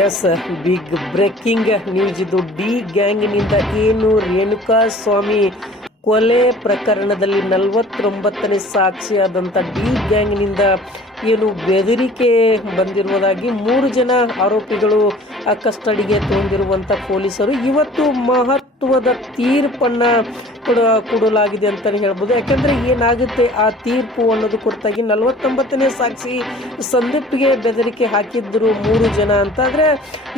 S, big breaking news ಇದು. D ಗ್ಯಾಂಗ್ನಿಂದ ಏನು ರೇಣುಕಾ ಸ್ವಾಮಿ ಕೊಲೆ ಪ್ರಕರಣದಲ್ಲಿ 49ನೇ ಸಾಕ್ಷಿಯಾದಂಥ ಡಿ ಗ್ಯಾಂಗ್ನಿಂದ ಏನು ಬೆದರಿಕೆ ಬಂದಿರುವುದಾಗಿ 3 ಜನ ಆರೋಪಿಗಳು ಕಸ್ಟಡಿಗೆ ತಗೊಂಡಿರುವಂಥ ಪೊಲೀಸರು ಇವತ್ತು ಮಹತ್ವದ ತೀರ್ಪನ್ನು ಕೊಡಲಾಗಿದೆ ಅಂತಲೇ ಹೇಳ್ಬೋದು. ಯಾಕಂದರೆ ಏನಾಗುತ್ತೆ ಆ ತೀರ್ಪು ಅನ್ನೋದು ಕುರಿತಾಗಿ 49ನೇ ಸಾಕ್ಷಿ ಸಂದೀಪ್ಗೆ ಬೆದರಿಕೆ ಹಾಕಿದ್ದರು 3 ಜನ ಅಂತ. ಆದರೆ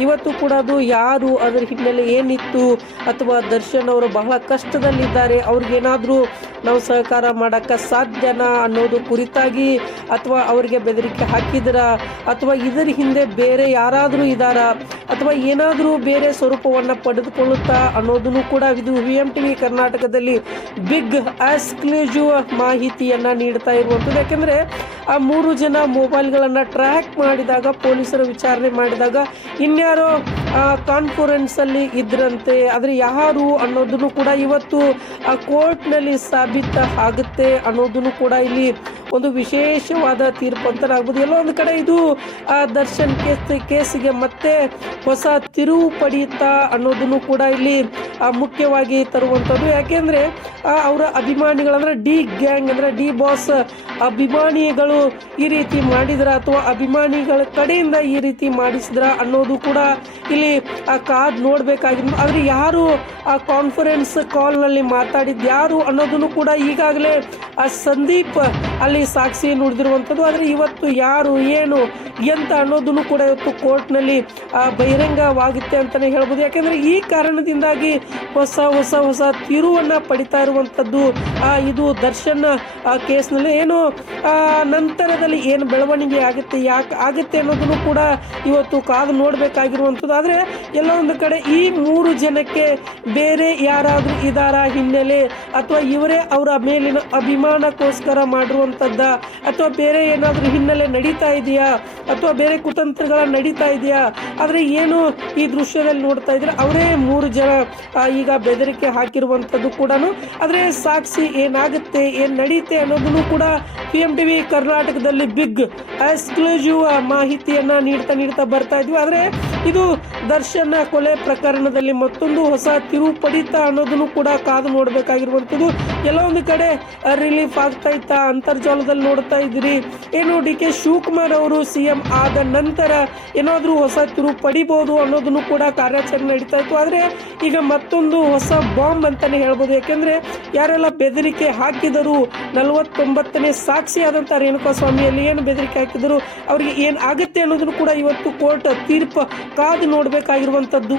ಇವತ್ತು ಕೂಡ ಅದು ಯಾರು, ಅದರ ಹಿನ್ನೆಲೆ ಏನಿತ್ತು, ಅಥವಾ ದರ್ಶನ್ ಅವರು ಬಹಳ ಕಷ್ಟದಲ್ಲಿದ್ದಾರೆ, ಅವ್ರಿಗೇನಾದರೂ ನಾವು ಸಹಕಾರ ಮಾಡೋಕ್ಕೆ ಸಾಧ್ಯನಾ ಅನ್ನೋದು ಕುರಿತಾಗಿ, ಅಥವಾ ಅವರಿಗೆ ಬೆದರಿಕೆ ಹಾಕಿದರಾ, ಅಥವಾ ಇದರ ಹಿಂದೆ ಬೇರೆ ಯಾರಾದರೂ ಇದ್ದಾರಾ, ಅಥವಾ ಏನಾದರೂ ಬೇರೆ ಸ್ವರೂಪವನ್ನು ಪಡೆದುಕೊಳ್ಳುತ್ತಾ ಅನ್ನೋದನ್ನು ಕೂಡ ಇದು VMTV ಕರ್ನಾಟಕದಲ್ಲಿ ಬಿಗ್ ಎಕ್ಸ್ಕ್ಲೂಸಿವ್ ಮಾಹಿತಿಯನ್ನು ನೀಡ್ತಾ ಇರುವಂಥದ್ದು. ಯಾಕೆಂದರೆ ಆ 3 ಜನ ಮೊಬೈಲ್ಗಳನ್ನು ಟ್ರ್ಯಾಕ್ ಮಾಡಿದಾಗ, ಪೊಲೀಸರು ವಿಚಾರಣೆ ಮಾಡಿದಾಗ ಇನ್ಯಾರೋ ಕಾನ್ಫರೆನ್ಸಲ್ಲಿ ಇದ್ರಂತೆ. ಆದರೆ ಯಾರು ಅನ್ನೋದನ್ನು ಕೂಡ ಇವತ್ತು ಆ ಕೋರ್ಟ್ನಲ್ಲಿ ಸಾಬೀತು ಆಗುತ್ತೆ ಅನ್ನೋದನ್ನು ಕೂಡ ಇಲ್ಲಿ ಒಂದು ವಿಶೇಷವಾದ ತೀರ್ಪು ಅಂತನಾಗ್ಬೋದು. ಎಲ್ಲೋ ಒಂದು ಕಡೆ ಇದು ದರ್ಶನ್ ಕೇಸಿಗೆ ಮತ್ತೆ ಹೊಸ ತಿರುವು ಪಡೆಯುತ್ತಾ ಅನ್ನೋದನ್ನು ಕೂಡ ಇಲ್ಲಿ ಮುಖ್ಯವಾಗಿ ತರುವಂಥದ್ದು. ಯಾಕೆಂದರೆ ಅವರ ಅಭಿಮಾನಿಗಳಂದ್ರೆ ಡಿ ಗ್ಯಾಂಗ್ ಅಂದರೆ ಡಿ ಬಾಸ್ ಅಭಿಮಾನಿಗಳು ಈ ರೀತಿ ಮಾಡಿದ್ರ, ಅಥವಾ ಅಭಿಮಾನಿಗಳ ಕಡೆಯಿಂದ ಈ ರೀತಿ ಮಾಡಿಸಿದ್ರ ಅನ್ನೋದು ಕೂಡ ಇಲ್ಲಿ ಕಾದ್ ನೋಡಬೇಕಾಗಿದ್ದು. ಆದರೆ ಯಾರು ಆ ಕಾನ್ಫರೆನ್ಸ್ ಕಾಲ್ನಲ್ಲಿ ಮಾತಾಡಿದ್ದು ಯಾರು ಅನ್ನೋದನ್ನು ಕೂಡ ಈಗಾಗಲೇ ಆ ಸಂದೀಪ್ ಅಲ್ಲಿ ಸಾಕ್ಷಿ ನುಡಿದಿರುವಂಥದ್ದು. ಆದರೆ ಇವತ್ತು ಯಾರು, ಏನು, ಎಂತ ಅನ್ನೋದನ್ನು ಕೂಡ ಇವತ್ತು ಕೋರ್ಟ್ನಲ್ಲಿ ಬಹಿರಂಗವಾಗುತ್ತೆ ಅಂತಲೇ ಹೇಳ್ಬೋದು. ಯಾಕೆಂದರೆ ಈ ಕಾರಣದಿಂದಾಗಿ ಹೊಸ ಹೊಸ ಹೊಸ ತಿರುವನ್ನು ಪಡಿತಾ ಇರುವಂಥದ್ದು ಇದು ದರ್ಶನ್ ಕೇಸ್ನಲ್ಲಿ. ಏನು ನಂತರದಲ್ಲಿ ಏನು ಬೆಳವಣಿಗೆ ಆಗುತ್ತೆ, ಯಾಕೆ ಆಗುತ್ತೆ ಅನ್ನೋದನ್ನು ಕೂಡ ಇವತ್ತು ಕಾದು ನೋಡಬೇಕಾಗಿರುವಂಥದ್ದು. ಆದರೆ ಎಲ್ಲ ಒಂದು ಕಡೆ ಈ 3 ಜನಕ್ಕೆ ಬೇರೆ ಯಾರಾದರೂ ಇದ್ದಾರಾ ಹಿನ್ನೆಲೆ, ಅಥವಾ ಇವರೇ ಅವರ ಮೇಲಿನ ಅಭಿಮಾನಕ್ಕೋಸ್ಕರ ಮಾಡಿರುವಂಥದ್ದ, ಅಥವಾ ಬೇರೆ ಏನಾದರೂ ಹಿನ್ನೆಲೆ ನಡೀತಾ ಇದೆಯಾ, ಅಥವಾ ಬೇರೆ ಕುತಂತ್ರಗಳ ನಡೀತಾ ಇದೆಯಾ? ಆದರೆ ಏನು ಈ ದೃಶ್ಯದಲ್ಲಿ ನೋಡ್ತಾ ಇದ್ರೆ ಅವರೇ 3 ಜನ ಈಗ ಬೆದರಿಕೆ ಹಾಕಿರುವಂಥದ್ದು ಕೂಡ. ಆದರೆ ಸಾಕ್ಷಿ ಏನಾಗುತ್ತೆ, ಏನು ನಡೀತೆ ಅನ್ನೋದನ್ನು ಕೂಡ VMTV ಕರ್ನಾಟಕದಲ್ಲಿ ಬಿಗ್ ಎಕ್ಸ್ಕ್ಲೂಸಿವ್ ಮಾಹಿತಿಯನ್ನು ನೀಡ್ತಾ ಬರ್ತಾ ಇದ್ವಿ. ಆದರೆ ಇದು ದರ್ಶನ್ ಕೊಲೆ ಪ್ರಕರಣದಲ್ಲಿ ಮತ್ತೊಂದು ಹೊಸ ತಿರುವು ಪಡೀತಾ ಅನ್ನೋದನ್ನು ಕೂಡ ಕಾದು ನೋಡಬೇಕಾಗಿರುವಂಥದ್ದು. ಎಲ್ಲ ಒಂದು ಕಡೆ ರಿಲೀಫ್ ಆಗ್ತಾ ಇತ್ತಾ, ಅಂತರ್ಜಾಲದಲ್ಲಿ ನೋಡ್ತಾ ಇದ್ದೀರಿ. ಏನು DK ಶಿವಕುಮಾರ್ ಅವರು CM ಆದ ನಂತರ ಏನಾದರೂ ಹೊಸ ತಿರುವು ಪಡಿಬೋದು ಅನ್ನೋದನ್ನು ಕೂಡ ಕಾರ್ಯಾಚರಣೆ ನಡೀತಾ ಇತ್ತು. ಆದರೆ ಈಗ ಮತ್ತೊಂದು ಹೊಸ ಬಾಂಬ್ ಅಂತಲೇ ಹೇಳ್ಬೋದು. ಯಾಕೆಂದರೆ ಯಾರೆಲ್ಲ ಬೆದರಿಕೆ ಹಾಕಿದರು, 49ನೇ ಸಾಕ್ಷಿಯಾದಂಥ ರೇಣುಕಾ ಸ್ವಾಮಿಯಲ್ಲಿ ಏನು ಬೆದರಿಕೆ ಹಾಕಿದರು, ಅವರಿಗೆ ಏನು ಆಗುತ್ತೆ ಅನ್ನೋದನ್ನು ಕೂಡ ಇವತ್ತು ಕೋರ್ಟ್ ತೀರ್ಪು ಕಾದು ನೋಡಬೇಕಾಗಿರುವಂಥದ್ದು.